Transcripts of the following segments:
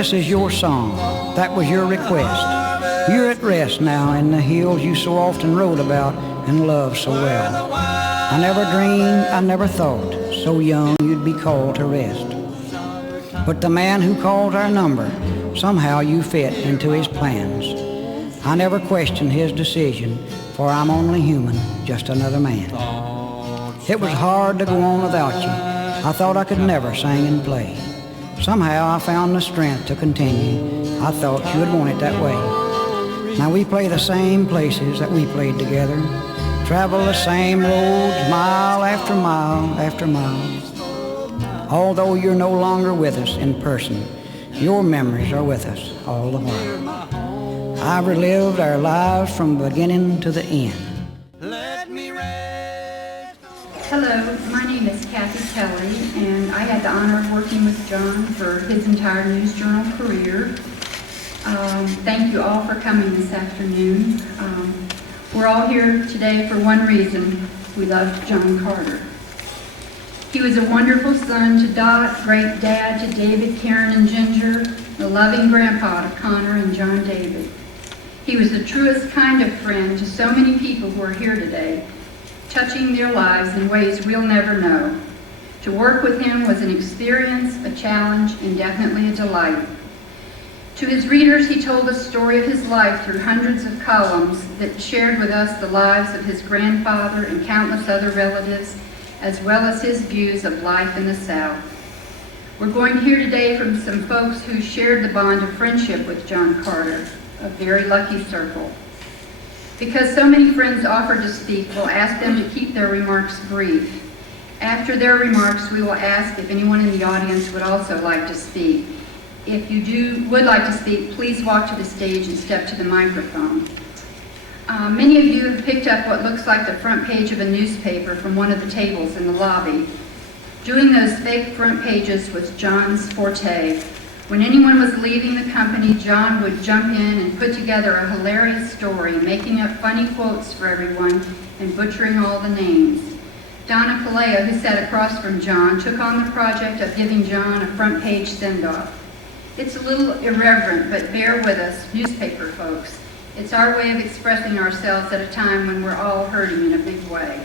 This is your song. That was your request. You're at rest now in the hills you so often wrote about and loved so well. I never dreamed, I never thought, so young you'd be called to rest. But the man who called our number, somehow you fit into his plans. I never questioned his decision, for I'm only human, just another man. It was hard to go on without you. I thought I could never sing and play. Somehow I found the strength to continue. I thought you would want it that way. Now we play the same places that we played together, travel the same roads mile after mile after mile. Although you're no longer with us in person, your memories are with us all the while. I've relived our lives from beginning to the end. Hello, my name is Kathy Kelly, and I had the honor of working with John for his entire News-Journal career. Thank you all for coming this afternoon. We're all here today for one reason: we love John Carter. He was a wonderful son to Dot, great dad to David, Karen, and Ginger, the loving grandpa to Connor and John David. He was the truest kind of friend to so many people who are here today, touching their lives in ways we'll never know. To work with him was an experience, a challenge, and definitely a delight. To his readers, he told the story of his life through hundreds of columns that shared with us the lives of his grandfather and countless other relatives, as well as his views of life in the South. We're going to hear today from some folks who shared the bond of friendship with John Carter, a very lucky circle. Because so many friends offered to speak, we'll ask them to keep their remarks brief. After their remarks, we will ask if anyone in the audience would also like to speak. If you would like to speak, please walk to the stage and step to the microphone. Many of you have picked up what looks like the front page of a newspaper from one of the tables in the lobby. Doing those fake front pages was John's forte. When anyone was leaving the company, John would jump in and put together a hilarious story, making up funny quotes for everyone and butchering all the names. Donna Kalea, who sat across from John, took on the project of giving John a front page send-off. It's a little irreverent, but bear with us, newspaper folks. It's our way of expressing ourselves at a time when we're all hurting in a big way.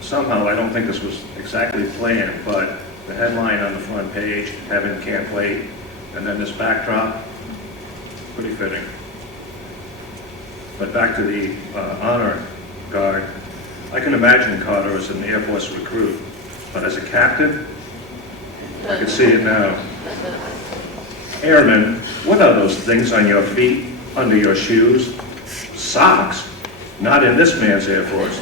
Somehow, I don't think this was exactly planned, but the headline on the front page, Heaven Can't Wait, and then this backdrop, pretty fitting. But back to the honor guard. I can imagine Carter as an Air Force recruit, but as a captain, I can see it now. Airman, what are those things on your feet, under your shoes? Socks? Not in this man's Air Force.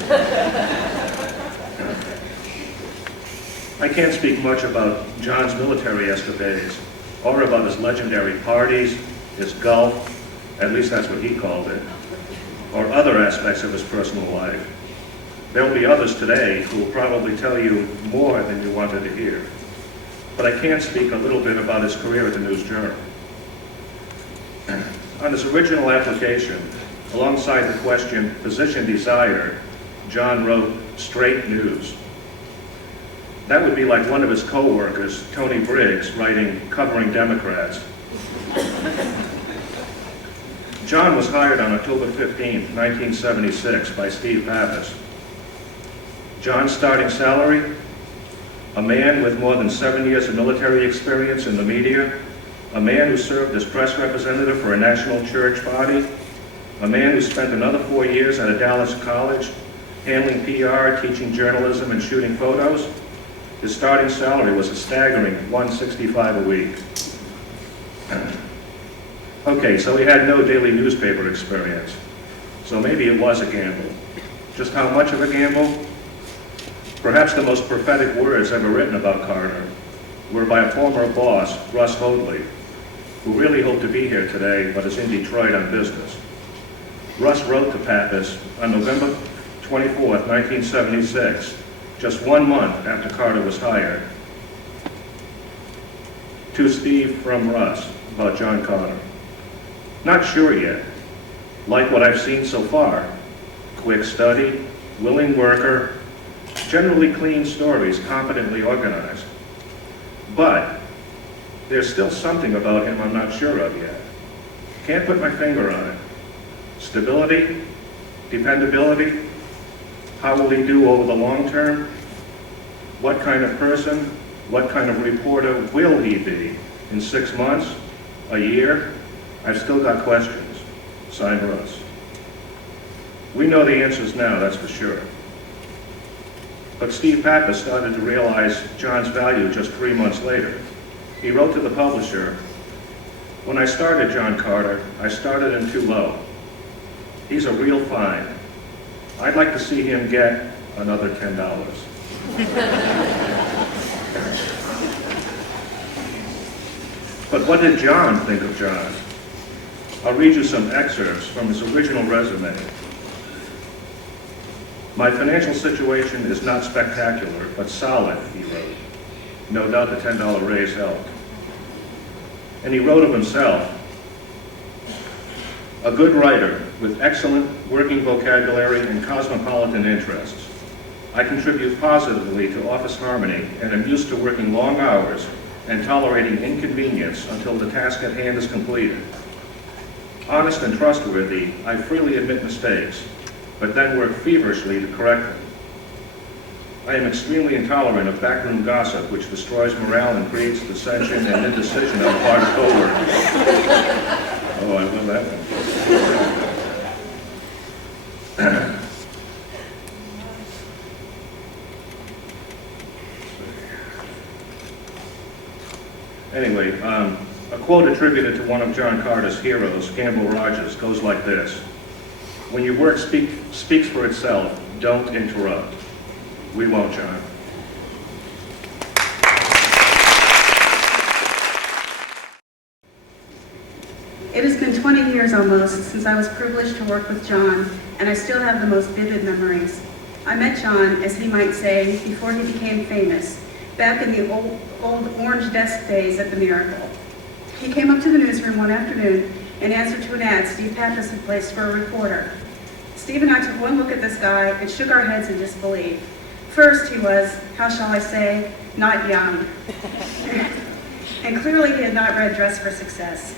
I can't speak much about John's military escapades, or about his legendary parties, his golf, at least that's what he called it, or other aspects of his personal life. There will be others today who will probably tell you more than you wanted to hear. But I can speak a little bit about his career at the News-Journal. On his original application, alongside the question, position desired, John wrote, straight news. That would be like one of his co-workers, Tony Briggs, writing, covering Democrats. John was hired on October 15, 1976 by Steve Pappas. John's starting salary, a man with more than 7 years of military experience in the media, a man who served as press representative for a national church body, a man who spent another 4 years at a Dallas college, handling PR, teaching journalism, and shooting photos. His starting salary was a staggering $165 a week. Okay, so he had no daily newspaper experience. So maybe it was a gamble. Just how much of a gamble? Perhaps the most prophetic words ever written about Carter were by a former boss, Russ Hoadley, who really hoped to be here today, but is in Detroit on business. Russ wrote to Pappas on November 24th, 1976, just 1 month after Carter was hired. To Steve from Russ about John Carter. Not sure yet. Like what I've seen so far. Quick study, willing worker, generally clean stories, competently organized. But There's still something about him I'm not sure of yet. Can't put my finger on it. Stability, dependability, how will he do over the long term? What kind of person, what kind of reporter will he be in 6 months, a year? I've still got questions. Signed, Russ. We know the answers now, that's for sure. But Steve Pappas started to realize John's value just 3 months later. He wrote to the publisher, "When I started John Carter, I started him too low. He's a real find. I'd like to see him get another $10. But what did John think of John? I'll read you some excerpts from his original resume. "My financial situation is not spectacular, but solid," he wrote. No doubt the $10 raise helped. And he wrote of himself, "A good writer with excellent working vocabulary and cosmopolitan interests. I contribute positively to office harmony and am used to working long hours and tolerating inconvenience until the task at hand is completed. Honest and trustworthy, I freely admit mistakes, but then work feverishly to correct them. I am extremely intolerant of backroom gossip, which destroys morale and creates dissension and indecision on the part of coworkers." Oh, I love that one. Anyway, a quote attributed to one of John Carter's heroes, Gamble Rogers, goes like this: "When your work speaks for itself, don't interrupt." We won't, John. It has been 20 years almost since I was privileged to work with John, and I still have the most vivid memories. I met John, as he might say, before he became famous, back in the old orange desk days at the Miracle. He came up to the newsroom one afternoon in answer to an ad Steve Pappas had placed for a reporter. Steve and I took one look at this guy and shook our heads in disbelief. First, he was, how shall I say, not young. And clearly he had not read Dress for Success.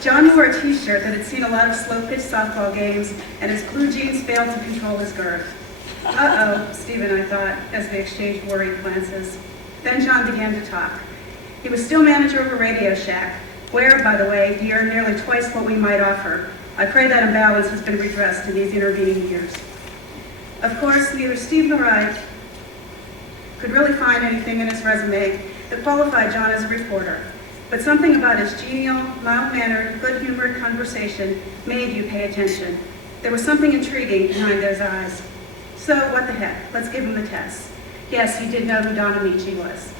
John wore a t-shirt that had seen a lot of slow-pitch softball games, and his blue jeans failed to control his girth. Uh-oh, Steve and I thought, as we exchanged worried glances. Then John began to talk. He was still manager of a Radio Shack, where, by the way, he earned nearly twice what we might offer. I pray that imbalance has been redressed in these intervening years. Of course, neither Steve nor I could really find anything in his resume that qualified John as a reporter, but something about his genial, mild-mannered, good-humored conversation made you pay attention. There was something intriguing behind those eyes. So, what the heck? Let's give him the test. Yes, he did know who Don Amici was.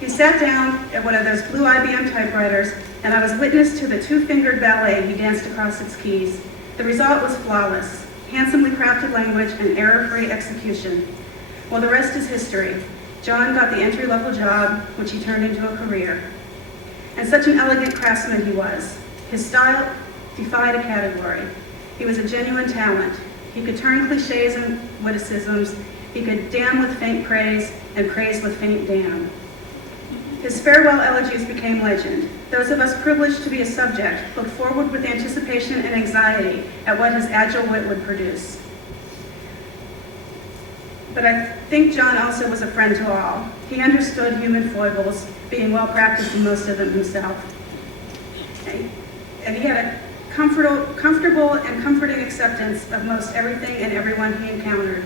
He sat down at one of those blue IBM typewriters, and I was witness to the two-fingered ballet he danced across its keys. The result was flawless, handsomely crafted language and error-free execution. Well, the rest is history. John got the entry-level job, which he turned into a career. And such an elegant craftsman he was. His style defied a category. He was a genuine talent. He could turn cliches and witticisms. He could damn with faint praise and praise with faint damn. His farewell elegies became legend. Those of us privileged to be a subject looked forward with anticipation and anxiety at what his agile wit would produce. But I think John also was a friend to all. He understood human foibles, being well practiced in most of them himself. And he had a comfortable and comforting acceptance of most everything and everyone he encountered.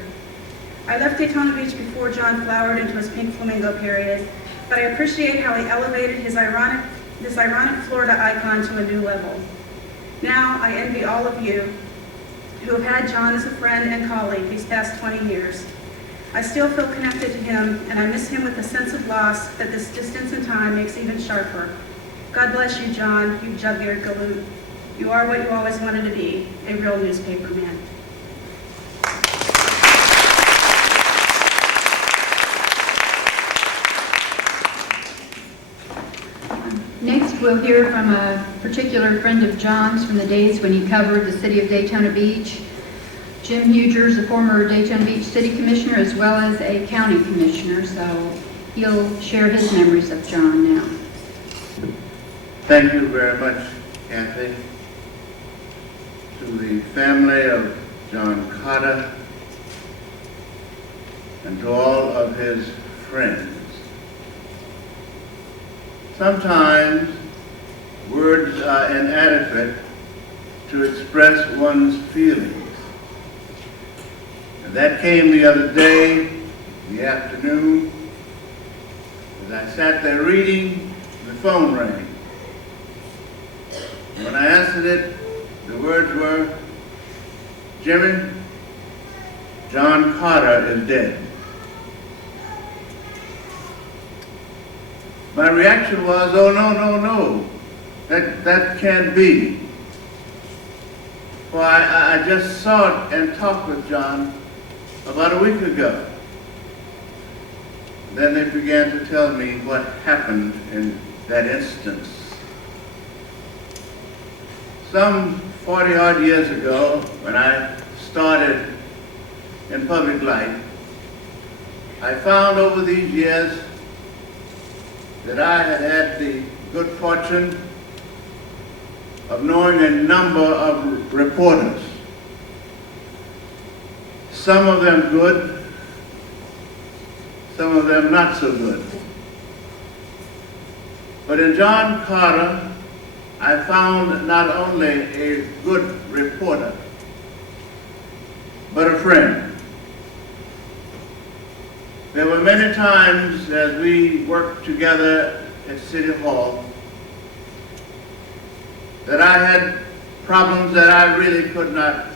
I left Daytona Beach before John flowered into his pink flamingo period, but I appreciate how he elevated this ironic Florida icon to a new level. Now I envy all of you who have had John as a friend and colleague these past 20 years. I still feel connected to him, and I miss him with a sense of loss that this distance in time makes even sharper. God bless you, John, you jug-eared galoot. You are what you always wanted to be, a real newspaper man. Next, we'll hear from a particular friend of John's from the days when he covered the city of Daytona Beach. Jim Huger is a former Daytona Beach City Commissioner as well as a County Commissioner, so he'll share his memories of John now. Thank you very much, Kathy. To the family of John Carter and to all of his friends. Sometimes words are inadequate to express one's feelings. And that came the other day, the afternoon, as I sat there reading, the phone rang. When I answered it, the words were, "Jimmy, John Carter is dead." My reaction was, oh, no, that can't be. For I just saw and talked with John about a week ago. Then they began to tell me what happened in that instance. Some 40-odd years ago, when I started in public life, I found over these years that I had had the good fortune of knowing a number of reporters, some of them good, some of them not so good. But in John Carter, I found not only a good reporter, but a friend. There were many times as we worked together at City Hall that I had problems that I really could not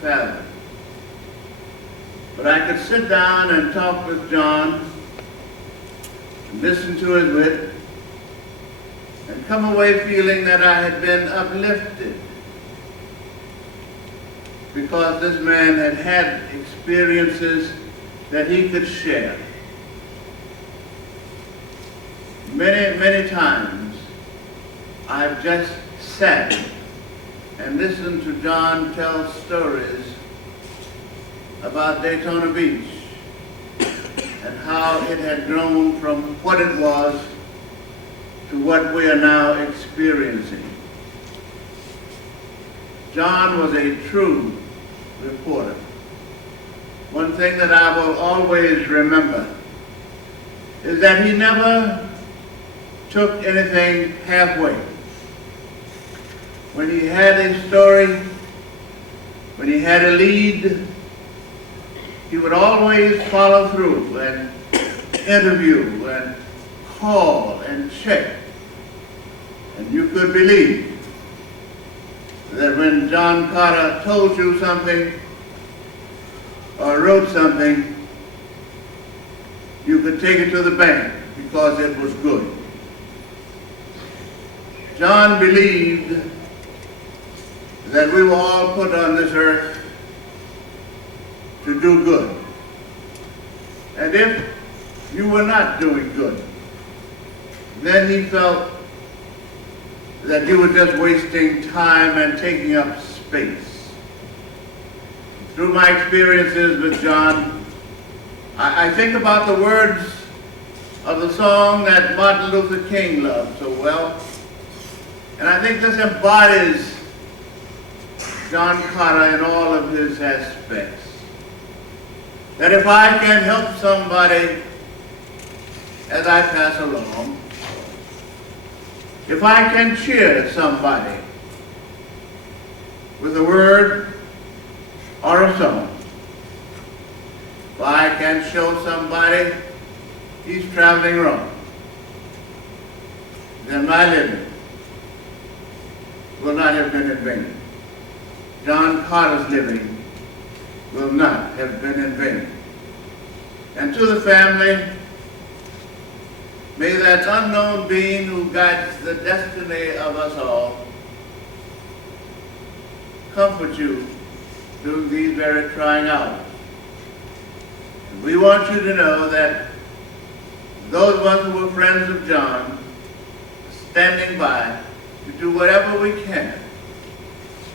fathom. But I could sit down and talk with John, and listen to his wit, and come away feeling that I had been uplifted because this man had had experiences that he could share. Many times I've just sat and listened to John tell stories about Daytona Beach and how it had grown from what it was to what we are now experiencing. John was a true reporter. One thing that I will always remember is that he never took anything halfway. When he had a story, when he had a lead, he would always follow through and interview and call and check. And you could believe that when John Carter told you something or wrote something, you could take it to the bank because it was good. John believed that we were all put on this earth to do good. And if you were not doing good, then he felt that you were just wasting time and taking up space. Through my experiences with John, I think about the words of the song that Martin Luther King loved so well, and I think this embodies John Carter in all of his aspects. That if I can help somebody as I pass along, if I can cheer somebody with a word or a song, if I can show somebody he's traveling wrong, then my living will not have been in vain. John Carter's living will not have been in vain. And to the family, may that unknown being who guides the destiny of us all comfort you through these very trying hours. And we want you to know that those of us who were friends of John are standing by to do whatever we can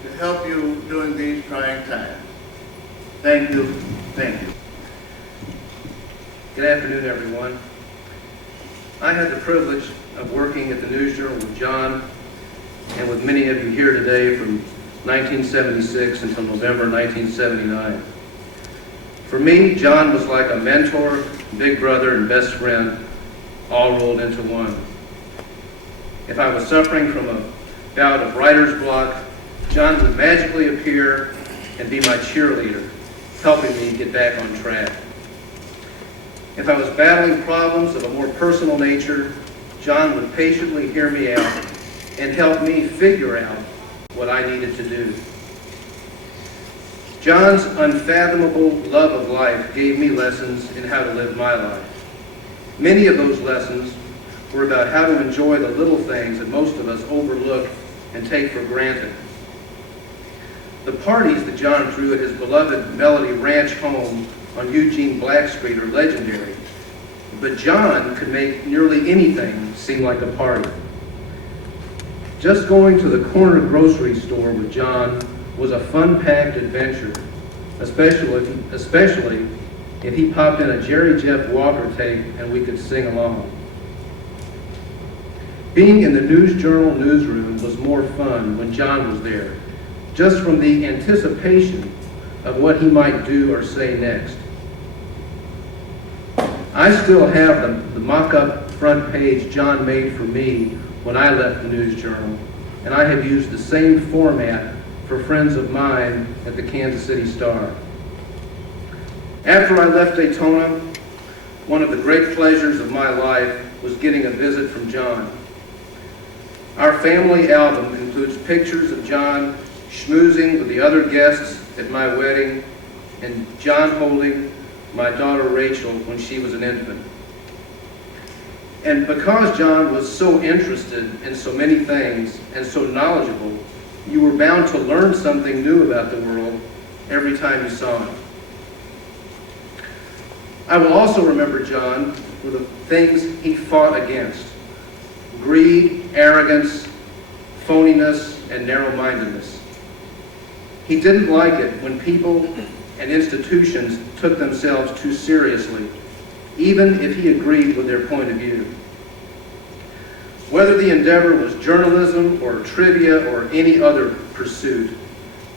to help you during these trying times. Thank you. Thank you. Good afternoon, everyone. I had the privilege of working at the News-Journal with John and with many of you here today from 1976 until November 1979. For me, John was like a mentor, big brother, and best friend, all rolled into one. If I was suffering from a bout of writer's block, John would magically appear and be my cheerleader, helping me get back on track. If I was battling problems of a more personal nature, John would patiently hear me out and help me figure out what I needed to do. John's unfathomable love of life gave me lessons in how to live my life. Many of those lessons were about how to enjoy the little things that most of us overlook and take for granted. The parties that John threw at his beloved Melody Ranch home on Eugene Black Street are legendary, but John could make nearly anything seem like a party. Just going to the corner grocery store with John was a fun-packed adventure, especially if he popped in a Jerry Jeff Walker tape and we could sing along. Being in the News-Journal newsroom was more fun when John was there, just from the anticipation of what he might do or say next. I still have the mock-up front page John made for me when I left the News-Journal, and I have used the same format for friends of mine at the Kansas City Star. After I left Daytona, one of the great pleasures of my life was getting a visit from John. Our family album includes pictures of John schmoozing with the other guests at my wedding and John holding my daughter Rachel when she was an infant. And because John was so interested in so many things and so knowledgeable, you were bound to learn something new about the world every time you saw him. I will also remember John for the things he fought against: greed, arrogance, phoniness, and narrow-mindedness. He didn't like it when people and institutions took themselves too seriously, even if he agreed with their point of view. Whether the endeavor was journalism or trivia or any other pursuit,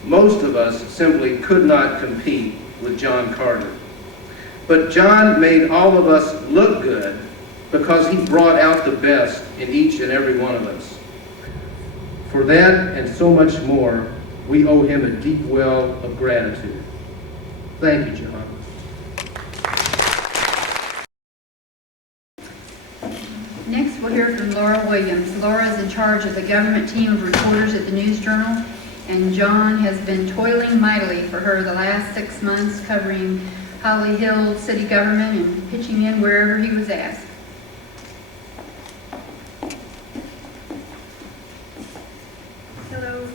most of us simply could not compete with John Carter. But John made all of us look good because he brought out the best in each and every one of us. For that and so much more, we owe him a deep well of gratitude. Thank you, John. Next, we'll hear from Laura Williams. Laura is in charge of the government team of reporters at the News-Journal, and John has been toiling mightily for her the last 6 months, covering Holly Hill city government and pitching in wherever he was asked. Hello.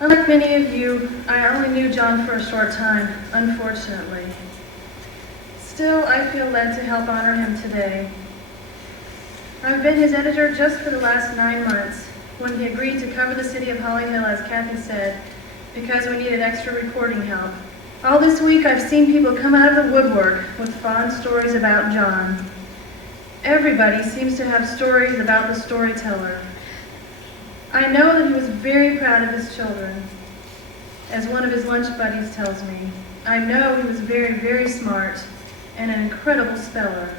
Unlike many of you, I only knew John for a short time, unfortunately. Still, I feel led to help honor him today. I've been his editor just for the last 9 months, when he agreed to cover the city of Holly Hill, as Kathy said, because we needed extra reporting help. All this week, I've seen people come out of the woodwork with fond stories about John. Everybody seems to have stories about the storyteller. I know that he was very proud of his children. As one of his lunch buddies tells me, I know he was very, very smart and an incredible speller,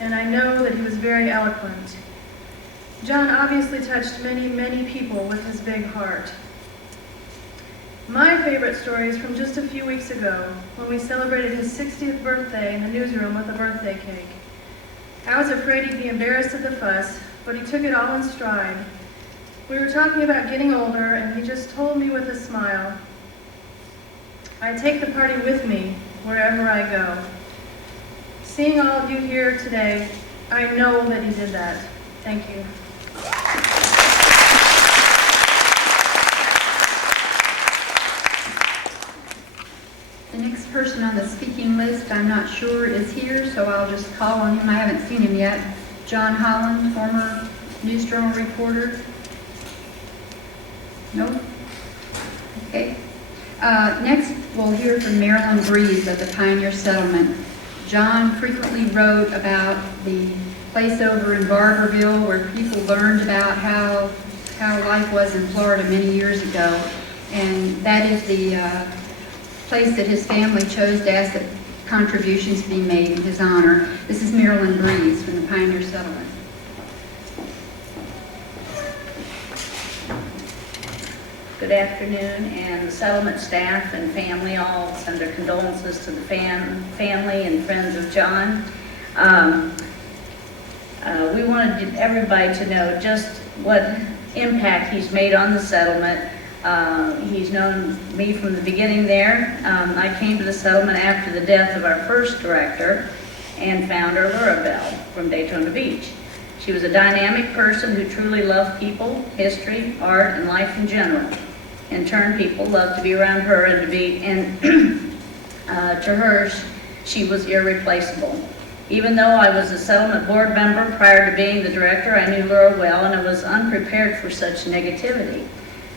and I know that he was very eloquent. John obviously touched many, many people with his big heart. My favorite story is from just a few weeks ago, when we celebrated his 60th birthday in the newsroom with a birthday cake. I was afraid he'd be embarrassed at the fuss, but he took it all in stride. We were talking about getting older, and he just told me with a smile, I take the party with me wherever I go. Seeing all of you here today, I know that he did that. Thank you. The next person on the speaking list, I'm not sure is here, so I'll just call on him. I haven't seen him yet. John Holland, former News-Journal reporter. No? Next, we'll hear from Marilyn Breeze of the Pioneer Settlement. John frequently wrote about the place over in Barberville where people learned about how life was in Florida many years ago. And that is the place that his family chose to ask that contributions be made in his honor. This is Marilyn Breeze from the Pioneer Settlement. Good afternoon, and the settlement staff and family all send their condolences to the family and friends of John. We wanted everybody to know just what impact he's made on the settlement. He's known me from the beginning there. I came to the settlement after the death of our first director and founder, Laura Bell, from Daytona Beach. She was a dynamic person who truly loved people, history, art, and life in general. In turn, people loved to be around her to her, she was irreplaceable. Even though I was a settlement board member prior to being the director, I knew Laura well, and I was unprepared for such negativity.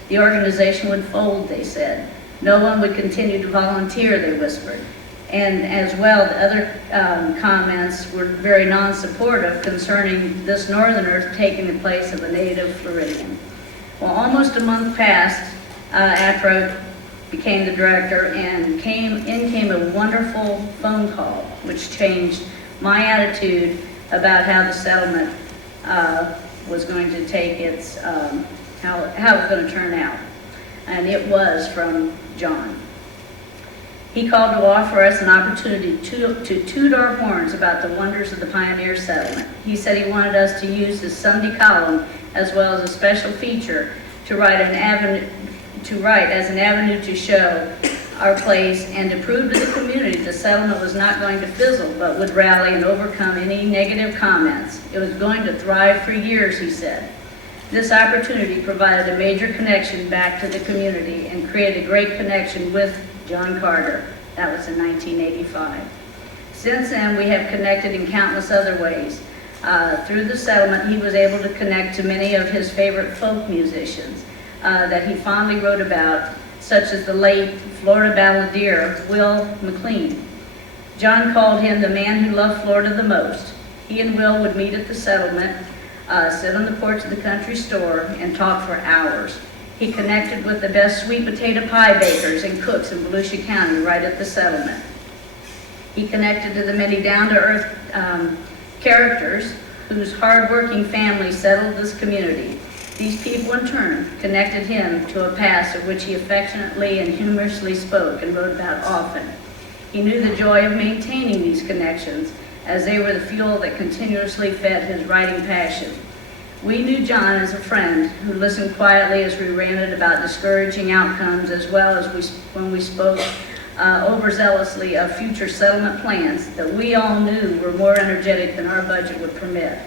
The organization would fold, they said. No one would continue to volunteer, they whispered. And as well, the other comments were very non-supportive concerning this northerner taking the place of a native Floridian. Well, almost a month passed after I became the director, and came a wonderful phone call, which changed my attitude about how the settlement was going to take its, how it was going to turn out. And it was from John. He called to offer us an opportunity to toot our horns about the wonders of the Pioneer Settlement. He said he wanted us to use his Sunday column as well as a special feature to write as an avenue to show our place and to prove to the community the settlement was not going to fizzle, but would rally and overcome any negative comments. It was going to thrive for years, he said. This opportunity provided a major connection back to the community and created a great connection with John Carter. That was in 1985. Since then, we have connected in countless other ways. Through the settlement, he was able to connect to many of his favorite folk musicians that he fondly wrote about, such as the late Florida balladeer Will McLean. John called him the man who loved Florida the most. He and Will would meet at the settlement, sit on the porch of the country store, and talk for hours. He connected with the best sweet potato pie bakers and cooks in Volusia County right at the settlement. He connected to the many down-to-earth characters whose hard-working families settled this community. These people, in turn, connected him to a past of which he affectionately and humorously spoke and wrote about often. He knew the joy of maintaining these connections, as they were the fuel that continuously fed his writing passion. We knew John as a friend who listened quietly as we ranted about discouraging outcomes, as well as when we spoke overzealously of future settlement plans that we all knew were more energetic than our budget would permit.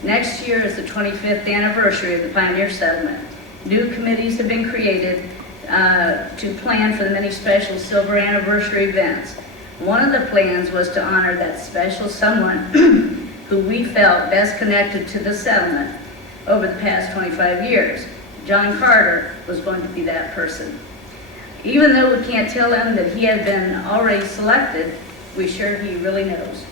Next year is the 25th anniversary of the Pioneer Settlement. New committees have been created to plan for the many special silver anniversary events. One of the plans was to honor that special someone who we felt best connected to the settlement over the past 25 years. John Carter was going to be that person. Even though we can't tell him that he had been already selected, we're sure he really knows.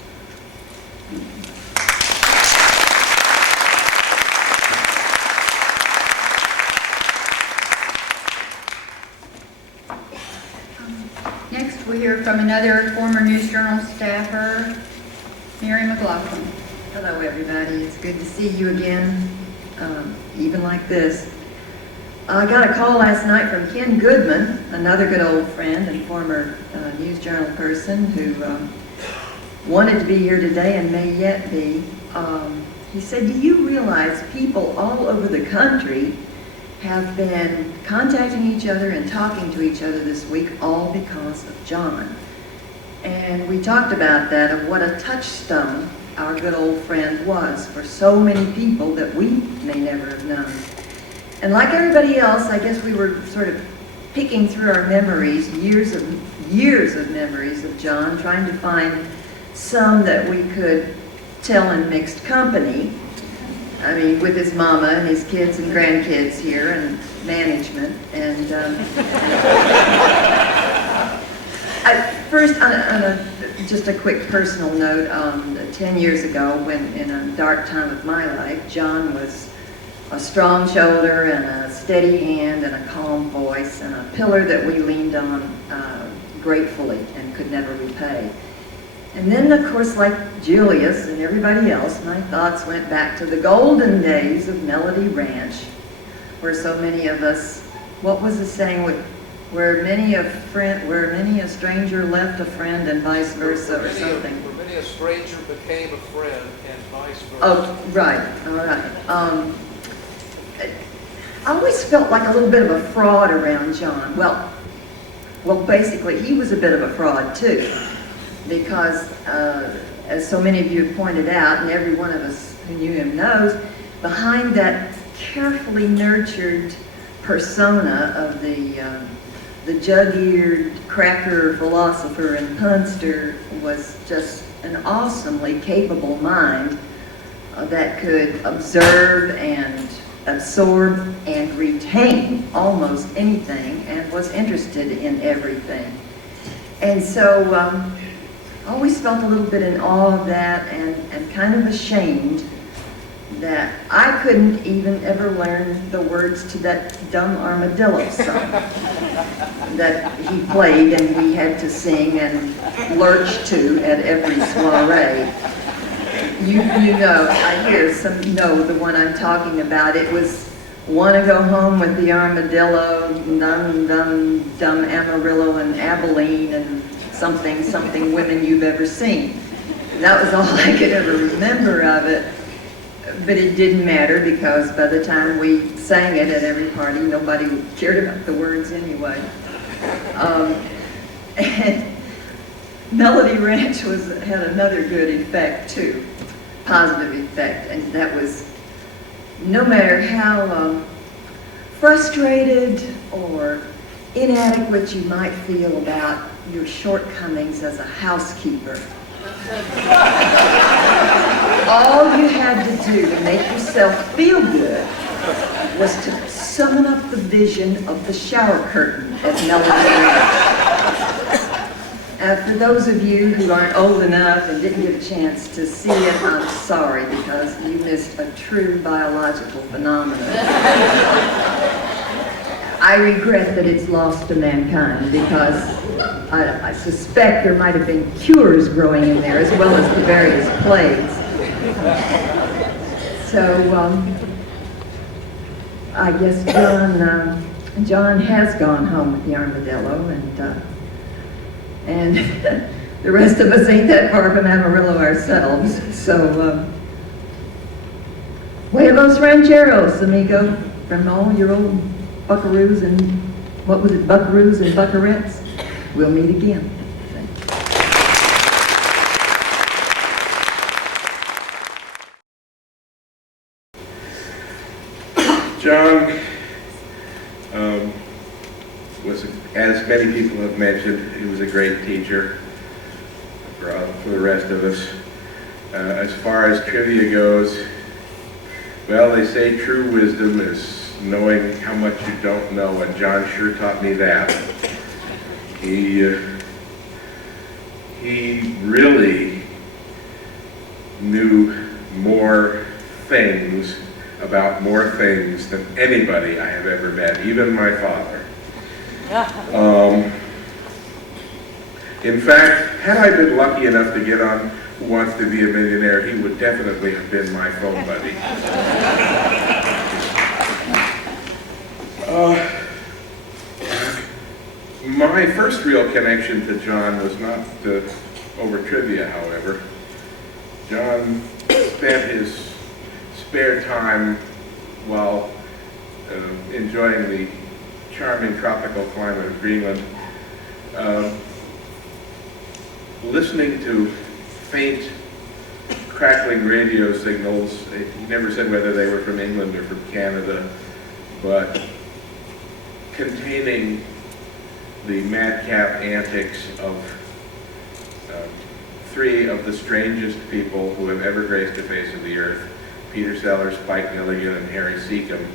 Next, we'll hear from another former News-Journal staffer, Mary McLaughlin. Hello, everybody. It's good to see you again, even like this. I got a call last night from Ken Goodman, another good old friend and former News-Journal person who wanted to be here today and may yet be. He said, do you realize people all over the country have been contacting each other and talking to each other this week, all because of John? And we talked about that, of what a touchstone our good old friend was for so many people that we may never have known. And like everybody else, I guess we were sort of picking through our memories, years of memories of John, trying to find some that we could tell in mixed company. I mean, with his mama and his kids and grandkids here and management. And First, just a quick personal note, 10 years ago, when in a dark time of my life, John was a strong shoulder and a steady hand and a calm voice and a pillar that we leaned on gratefully and could never repay. And then, of course, like Julius and everybody else, my thoughts went back to the golden days of Melody Ranch, where so many of us, what was the saying, where many a stranger left a friend and vice versa, or something. Where many a stranger became a friend and vice versa. Oh, right, all right. I always felt like a little bit of a fraud around John. Well, basically, he was a bit of a fraud, too, because, as so many of you have pointed out, and every one of us who knew him knows, behind that carefully nurtured persona of the jug-eared cracker philosopher and punster was just an awesomely capable mind that could observe and absorb and retain almost anything and was interested in everything. And so I always felt a little bit in awe of that and kind of ashamed that I couldn't even ever learn the words to that dumb armadillo song that he played and we had to sing and lurch to at every soiree. You know, I hear some know the one I'm talking about. It was "Wanna Go Home with the Armadillo," "Dum Dum Dum Amarillo," and "Abilene," and something women you've ever seen. That was all I could ever remember of it. But it didn't matter because by the time we sang it at every party, nobody cared about the words anyway. And Melody Ranch had another good effect too, positive effect, and that was no matter how frustrated or inadequate you might feel about your shortcomings as a housekeeper, all you had to do to make yourself feel good was to summon up the vision of the shower curtain at Melody Ranch. For those of you who aren't old enough and didn't get a chance to see it, I'm sorry because you missed a true biological phenomenon. I regret that it's lost to mankind because I suspect there might have been cures growing in there as well as the various plagues. So I guess John has gone home with the armadillo, and the rest of us ain't that far from Amarillo ourselves. So Huevos Rancheros, amigo, from all your old buckaroos and what was it, buckaroos and buckarettes. We'll meet again. John was, as many people have mentioned, he was a great teacher for the rest of us. As far as trivia goes, well, they say true wisdom is knowing how much you don't know, and John sure taught me that. He really knew more things about more things than anybody I have ever met, even my father. In fact, had I been lucky enough to get on Who Wants to Be a Millionaire, he would definitely have been my phone buddy. My first real connection to John was not over trivia, however. John spent his spare time while enjoying the charming tropical climate of Greenland, listening to faint, crackling radio signals. He never said whether they were from England or from Canada, but containing the madcap antics of three of the strangest people who have ever graced the face of the earth, Peter Sellers, Spike Milligan, and Harry Seacombe,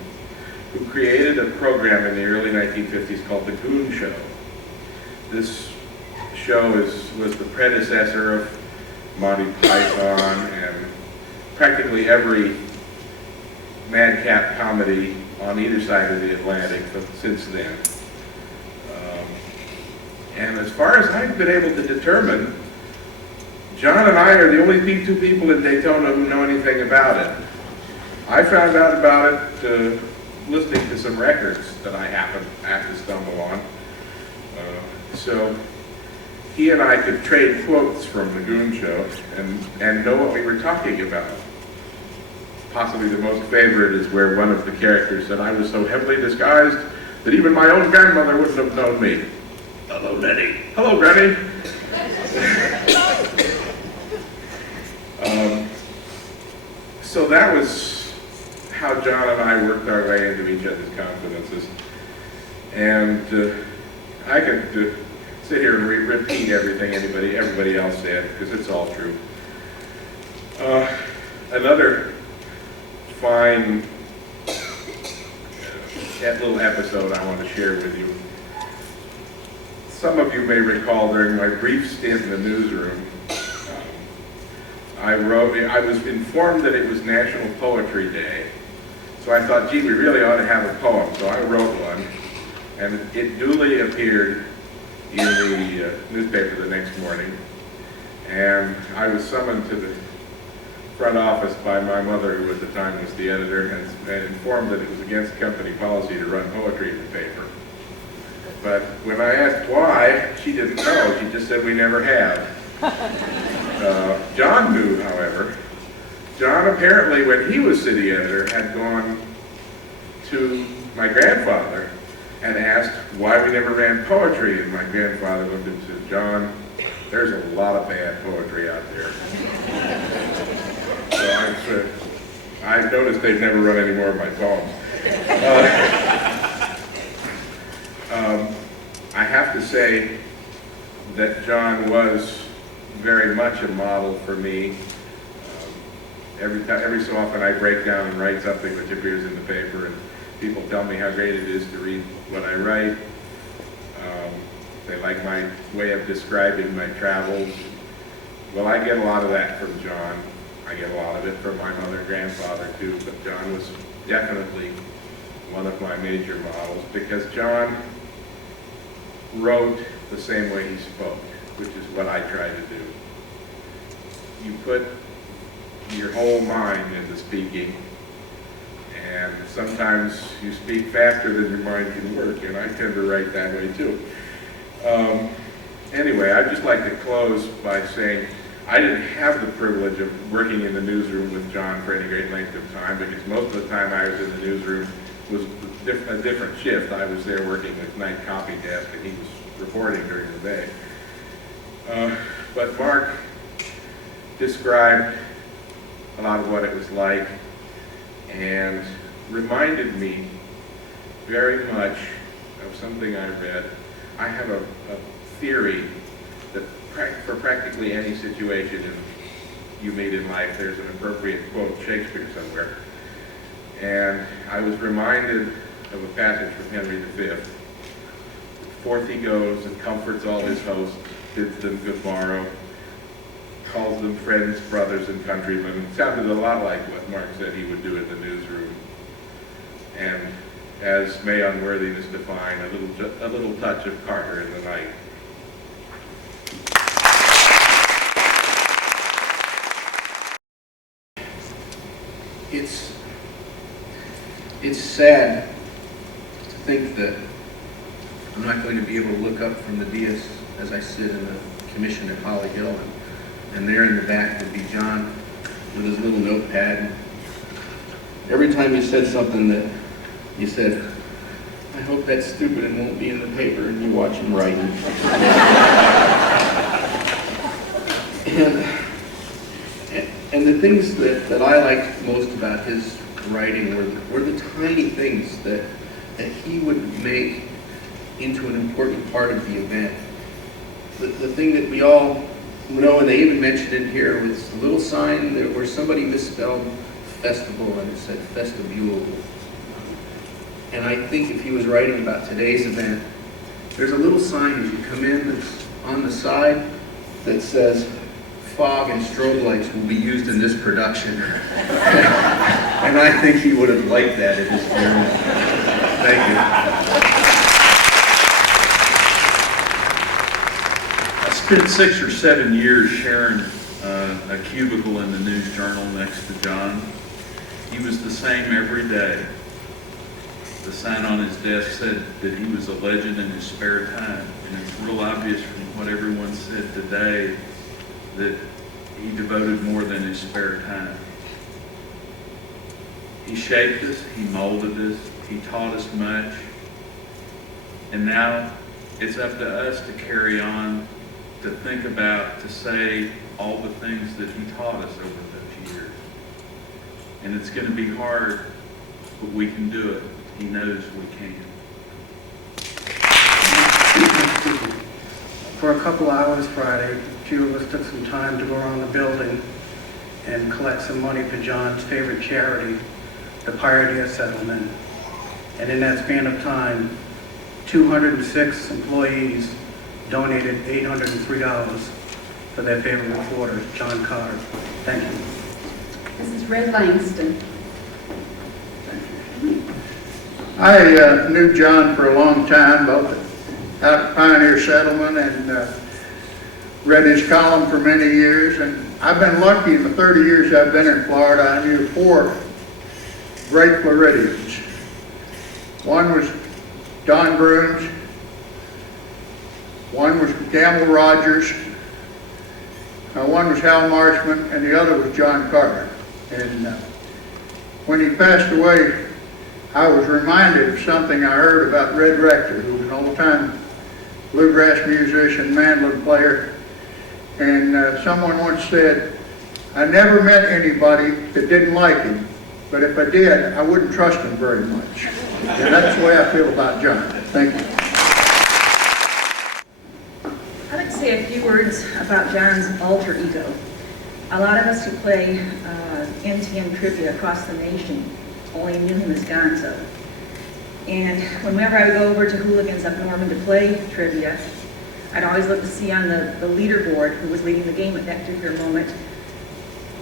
who created a program in the early 1950s called The Goon Show. This show was the predecessor of Monty Python and practically every madcap comedy on either side of the Atlantic since then. And as far as I've been able to determine, John and I are the only two people in Daytona who know anything about it. I found out about it listening to some records that I happened to stumble on. So he and I could trade quotes from the Goon Show and know what we were talking about. Possibly the most favorite is where one of the characters said, "I was so heavily disguised that even my own grandmother wouldn't have known me." Hello, Nettie. Hello, Granny. So that was how John and I worked our way into each other's confidences. And I could sit here and repeat everything everybody else said, because it's all true. Another fine little episode I want to share with you. Some of you may recall during my brief stint in the newsroom, I was informed that it was National Poetry Day. So I thought, gee, we really ought to have a poem. So I wrote one, and it duly appeared in the newspaper the next morning. And I was summoned to the front office by my mother, who at the time was the editor, and informed that it was against company policy to run poetry in the paper. But when I asked why, she didn't know. She just said we never have. John knew, however. John apparently, when he was city editor, had gone to my grandfather and asked why we never ran poetry. And my grandfather looked and said, "John, there's a lot of bad poetry out there." So I've noticed they've never run any more of my poems. I have to say that John was very much a model for me. Every so often I break down and write something which appears in the paper, and people tell me how great it is to read what I write. They like my way of describing my travels. Well, I get a lot of that from John. I get a lot of it from my mother and grandfather too, but John was definitely one of my major models, because John wrote the same way he spoke, which is what I try to do. You put your whole mind into speaking, and sometimes you speak faster than your mind can work, and I tend to write that way too. Anyway, I'd just like to close by saying I didn't have the privilege of working in the newsroom with John for any great length of time, because most of the time I was in the newsroom was a different shift. I was there working with night copy desk, and he was reporting during the day. But Mark described a lot of what it was like and reminded me very much of something I read. I have a theory that for practically any situation you meet in life, there's an appropriate quote Shakespeare somewhere. And I was reminded of a passage from Henry V. Forth he goes and comforts all his hosts, bids them good morrow, calls them friends, brothers, and countrymen. It sounded a lot like what Mark said he would do in the newsroom. And as may unworthiness define, a little touch of Carter in the night. It's sad to think that I'm not going to be able to look up from the dais as I sit in the commission at Holly Hill, and there in the back would be John with his little notepad. Every time you said something that you said, "I hope that's stupid and won't be in the paper," and you watch him writing. And the things that I liked most about his writing were the tiny things that he would make into an important part of the event. The thing that we all know, and they even mentioned in here, was a little sign where somebody misspelled festival and it said vestibule. And I think if he was writing about today's event, there's a little sign as you come in that's on the side that says fog and strobe lights will be used in this production. And I think he would have liked that at his funeral. Thank you. I spent 6 or 7 years sharing a cubicle in the News-Journal next to John. He was the same every day. The sign on his desk said that he was a legend in his spare time. And it's real obvious from what everyone said today that he devoted more than his spare time. He shaped us, he molded us, he taught us much. And now it's up to us to carry on, to think about, to say all the things that he taught us over those years. And it's going to be hard, but we can do it. He knows we can. For a couple hours Friday, a few of us took some time to go around the building and collect some money for John's favorite charity, the Pioneer Settlement. And in that span of time, 206 employees donated $803 for their favorite reporter, John Carter. Thank you. This is Red Langston. I knew John for a long time, both out at Pioneer Settlement, and read his column for many years. And I've been lucky in the 30 years I've been in Florida. I knew 4 great Floridians. One was Don Brooms, one was Gamble Rogers, one was Hal Marshman, and the other was John Carter. And when he passed away, I was reminded of something I heard about Red Rector, who was an old-time bluegrass musician, mandolin player. And someone once said, I never met anybody that didn't like him, but if I did, I wouldn't trust him very much. And that's the way I feel about John. Thank you. I'd like to say a few words about John's alter ego. A lot of us who play NTN trivia across the nation only knew him as Gonzo. And whenever I would go over to Hooligans up Norman to play trivia, I'd always look to see on the leaderboard who was leading the game at that particular moment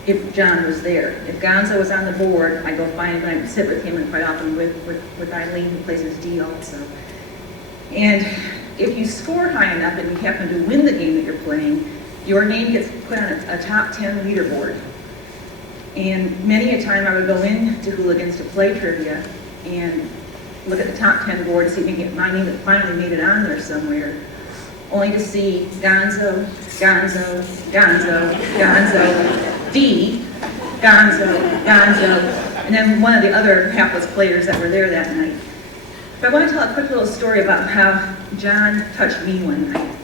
if John was there. If Gonzo was on the board, I'd go find him and I'd sit with him, and quite often with Eileen, who plays his D also. And if you score high enough and you happen to win the game that you're playing, your name gets put on a top 10 leaderboard. And many a time I would go into Hooligans to play trivia and look at the top 10 board to see if we can get my name that finally made it on there somewhere, only to see Gonzo, Gonzo, Gonzo, Gonzo, D, Gonzo, Gonzo, and then one of the other hapless players that were there that night. But I want to tell a quick little story about how John touched me one night.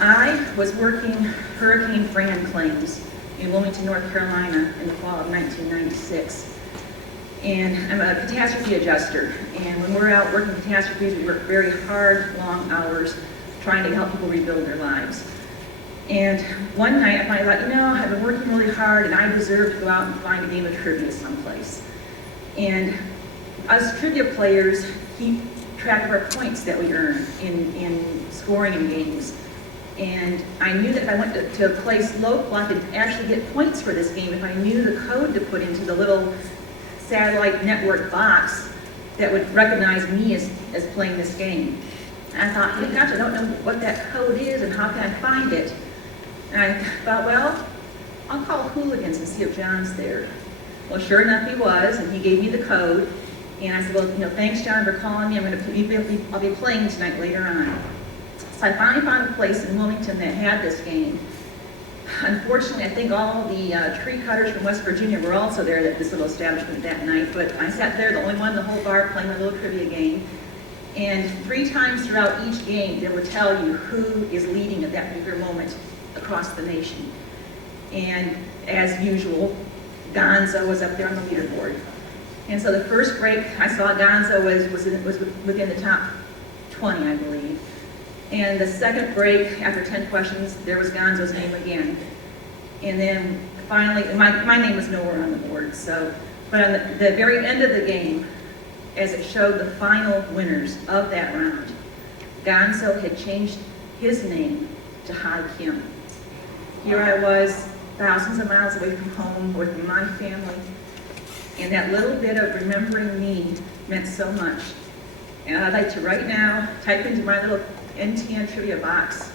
I was working Hurricane Fran claims in Wilmington, North Carolina in the fall of 1996. And I'm a catastrophe adjuster. And when we're out working catastrophes, we work very hard, long hours, trying to help people rebuild their lives. And one night I finally thought, I've been working really hard and I deserve to go out and find a game of trivia someplace. And us trivia players keep track of our points that we earn in scoring in games. And I knew that if I went to a place local, I could actually get points for this game if I knew the code to put into the little satellite network box that would recognize me as playing this game. And I thought, gosh, I don't know what that code is and how can I find it? And I thought, well, I'll call Hooligans and see if John's there. Well, sure enough, he was, and he gave me the code. And I said, well, thanks, John, for calling me. I'll be playing tonight later on. So I finally found a place in Wilmington that had this game. Unfortunately, I think all the tree cutters from West Virginia were also there at this little establishment that night, but I sat there, the only one in the whole bar, playing my little trivia game. And 3 times throughout each game, they would tell you who is leading at that particular moment across the nation. And as usual, Gonzo was up there on the leaderboard. And so the first break, I saw Gonzo was within the top 20, I believe. And the second break, after 10 questions, there was Gonzo's name again. And then finally, my name was nowhere on the board. But on the very end of the game, as it showed the final winners of that round, Gonzo had changed his name to hide him. Here I was, thousands of miles away from home with my family, and that little bit of remembering me meant so much. And I'd like to right now type into my little NTN trivia box,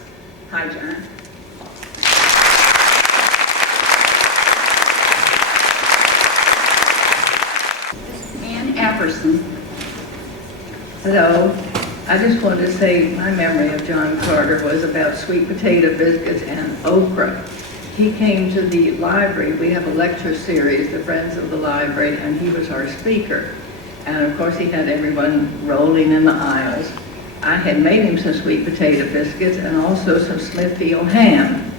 hi John. Ann Apperson. Hello. I just wanted to say my memory of John Carter was about sweet potato biscuits and okra. He came to the library. We have a lecture series, the Friends of the Library, and he was our speaker. And of course he had everyone rolling in the aisles. I had made him some sweet potato biscuits and also some Smithfield ham.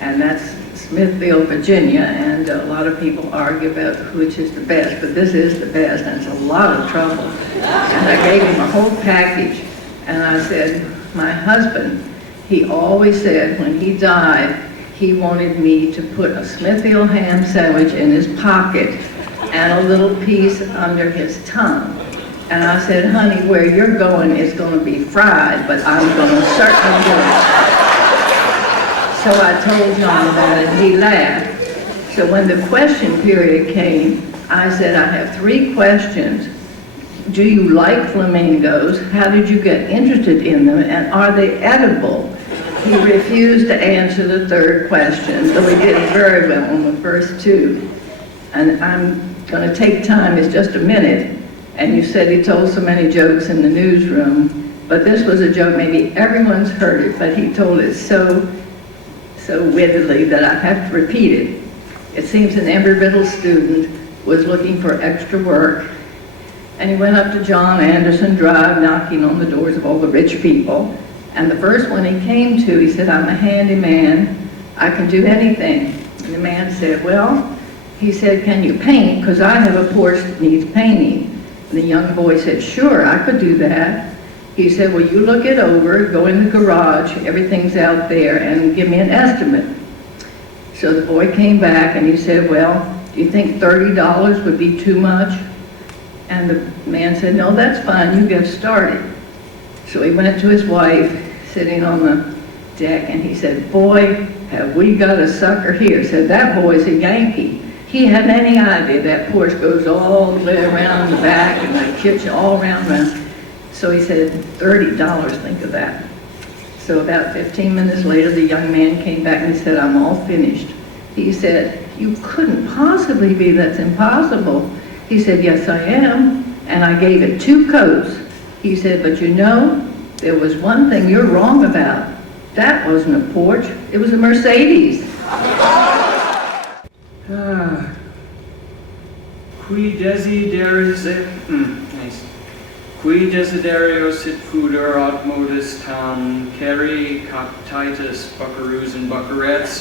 And that's Smithfield, Virginia, and a lot of people argue about which is the best, but this is the best, and it's a lot of trouble. And I gave him a whole package, and I said, my husband, he always said when he died, he wanted me to put a Smithfield ham sandwich in his pocket and a little piece under his tongue. And I said, honey, where you're going is going to be fried, but I'm going to certainly do it. So I told John about it, and he laughed. So when the question period came, I said, I have 3 questions. Do you like flamingos? How did you get interested in them? And are they edible? He refused to answer the 3rd question, though he did very well on the first 2. And I'm going to take time, it's just a minute. And you said he told so many jokes in the newsroom, but this was a joke, maybe everyone's heard it, but he told it so wittily that I have to repeat it. It seems an Embry-Riddle student was looking for extra work, and he went up to John Anderson Drive, knocking on the doors of all the rich people. And the first one he came to, he said, I'm a handyman, I can do anything. And the man said, well, he said, can you paint? Because I have a porch that needs painting. And the young boy said, sure, I could do that. He said, well, you look it over, go in the garage, everything's out there, and give me an estimate. So the boy came back and he said, well, do you think $30 would be too much? And the man said, no, that's fine, you get started. So he went to his wife, sitting on the deck, and he said, boy, have we got a sucker here. Said, that boy's a Yankee. He hadn't any idea that porch goes all the way around the back and the kitchen all around. So he said, $30, think of that. So about 15 minutes later, the young man came back and he said, I'm all finished. He said, you couldn't possibly be, that's impossible. He said, yes, I am. And I gave it 2 coats. He said, but you know, there was one thing you're wrong about. That wasn't a porch, it was a Mercedes. Qui desiderio sit puder aut modus tam, ceri coctitus, buckaroos and buckarettes.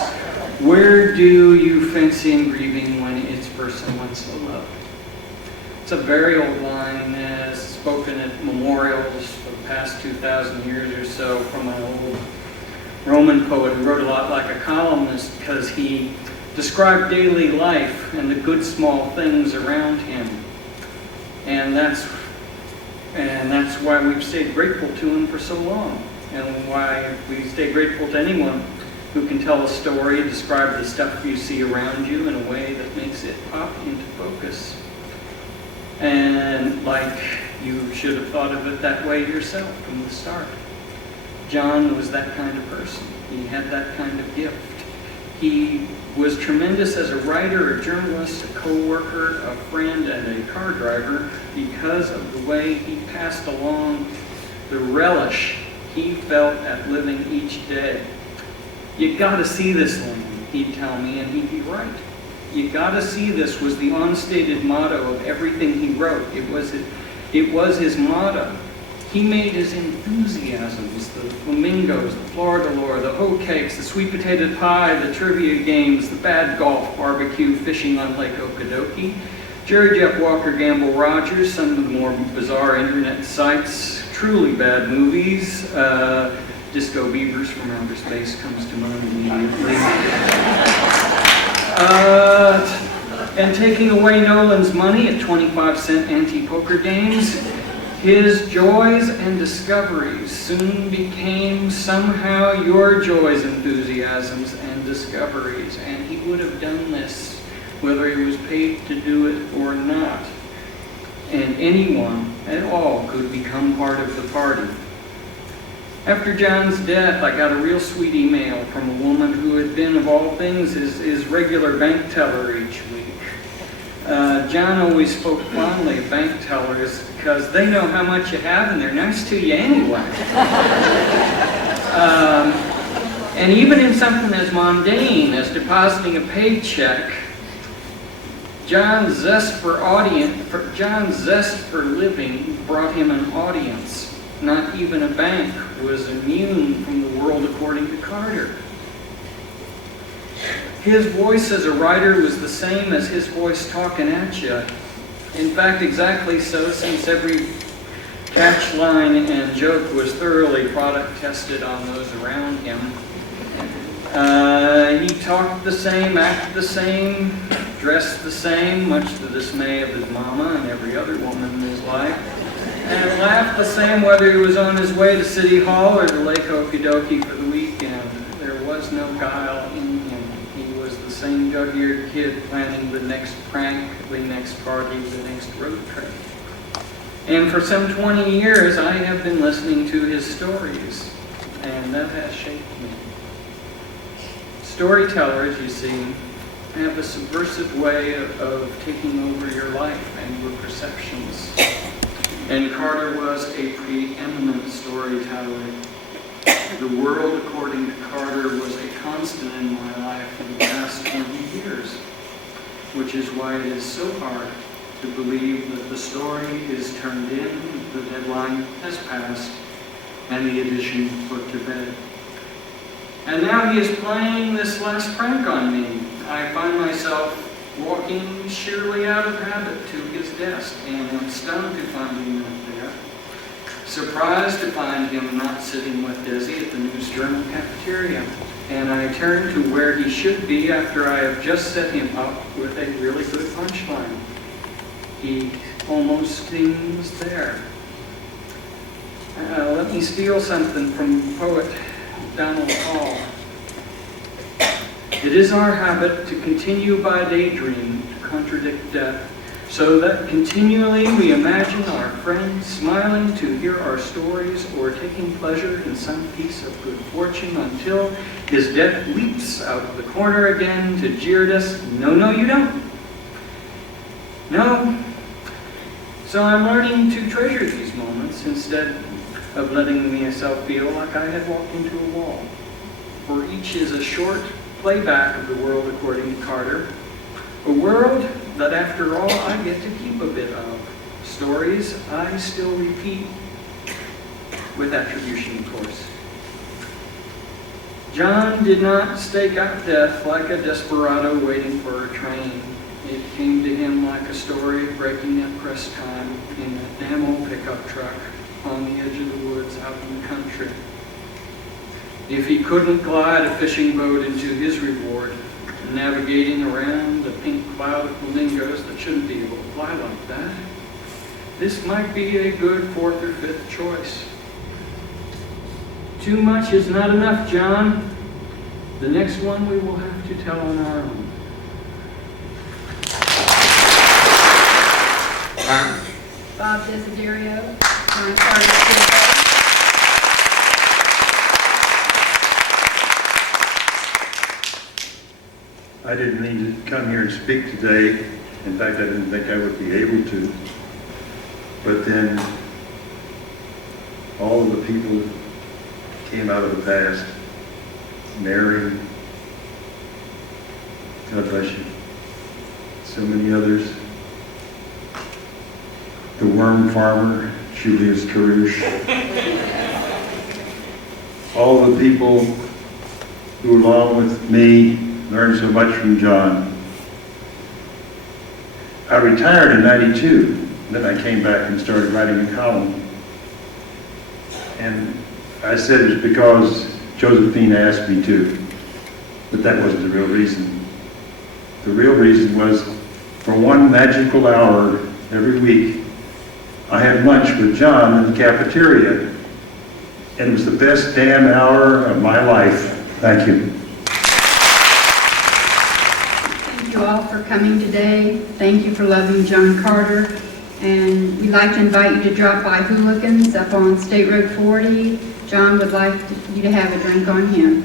Where do you fancy in grieving when it's for someone so loved? It's a very old line, spoken at memorials for the past 2,000 years or so from an old Roman poet who wrote a lot like a columnist because he described daily life and the good small things around him. And that's why we've stayed grateful to him for so long, and why we stay grateful to anyone who can tell a story, describe the stuff you see around you in a way that makes it pop into focus. And like you should have thought of it that way yourself from the start. John was that kind of person. He had that kind of gift. He was tremendous as a writer, a journalist, a co-worker, a friend, and a car driver because of the way he passed along the relish he felt at living each day. You gotta see this land, he'd tell me, and he'd be right. You gotta see this was the unstated motto of everything he wrote. It was his motto. He made his enthusiasms, the flamingos, the Florida lore, the hoe cakes, the sweet potato pie, the trivia games, the bad golf, barbecue, fishing on Lake Okeechobee, Jerry Jeff Walker, Gamble Rogers, some of the more bizarre internet sites, truly bad movies, Disco Beavers from Outer Space comes to mind immediately. And taking away Nolan's money at 25-cent anti-poker games. His joys and discoveries soon became somehow your joys, enthusiasms, and discoveries, and he would have done this whether he was paid to do it or not. And anyone at all could become part of the party. After John's death, I got a real sweet email from a woman who had been, of all things, his regular bank teller each week. John always spoke fondly of bank tellers because they know how much you have and they're nice to you anyway. And even in something as mundane as depositing a paycheck, John's zest for living brought him an audience. Not even a bank was immune from the world according to Carter. His voice as a writer was the same as his voice talking at you. In fact, exactly so, since every catchline and joke was thoroughly product tested on those around him. He talked the same, acted the same, dressed the same, much to the dismay of his mama and every other woman in his life, and laughed the same whether he was on his way to City Hall or to Lake Okeechobee for the weekend. There was no guile in him. He was the same jug-eared kid planning the next prank, the next party, the next road trip. And for some 20 years, I have been listening to his stories, and that has shaped me. Storytellers, you see, have a subversive way of taking over your life and your perceptions. And Carter was a preeminent storyteller. The world, according to Carter, was a constant in my life in the past 20 years, which is why it is so hard to believe that the story is turned in, the deadline has passed, and the edition put to bed. And now he is playing this last prank on me. I find myself walking sheerly out of habit to his desk, and am stunned to find him not there. Surprised to find him not sitting with Desi at the News-Journal cafeteria. And I turn to where he should be after I have just set him up with a really good punchline. He almost seems there. Let me steal something from poet Donald Hall. It is our habit to continue by daydream to contradict death, so that continually we imagine our friend smiling to hear our stories or taking pleasure in some piece of good fortune until his death leaps out of the corner again to jeer at us. No, no, you don't. No. So I'm learning to treasure these moments instead of letting myself feel like I had walked into a wall. For each is a short playback of the world according to Carter. A world that, after all, I get to keep a bit of. Stories I still repeat, with attribution, of course. John did not stake out death like a desperado waiting for a train. It came to him like a story of breaking at press time in a damn old pickup truck on the edge of the woods out in the country. If he couldn't glide a fishing boat into his reward, navigating around a pink cloud of flamingos that shouldn't be able to fly like that, this might be a good fourth or fifth choice. Too much is not enough, John. The next one we will have to tell on our own. Bob Desiderio, John Carter. I didn't need to come here and speak today. In fact, I didn't think I would be able to. But then all of the people came out of the past. Mary, God bless you, so many others. The worm farmer, Julius Carouche. All the people who, along with me, learned so much from John. I retired in '92. Then I came back and started writing a column. And I said it was because Josephine asked me to. But that wasn't the real reason. The real reason was for one magical hour every week, I had lunch with John in the cafeteria, and it was the best damn hour of my life. Thank you. Thank you all for coming today. Thank you for loving John Carter. And we'd like to invite you to drop by Hooligans up on State Road 40. John would like you to have a drink on him.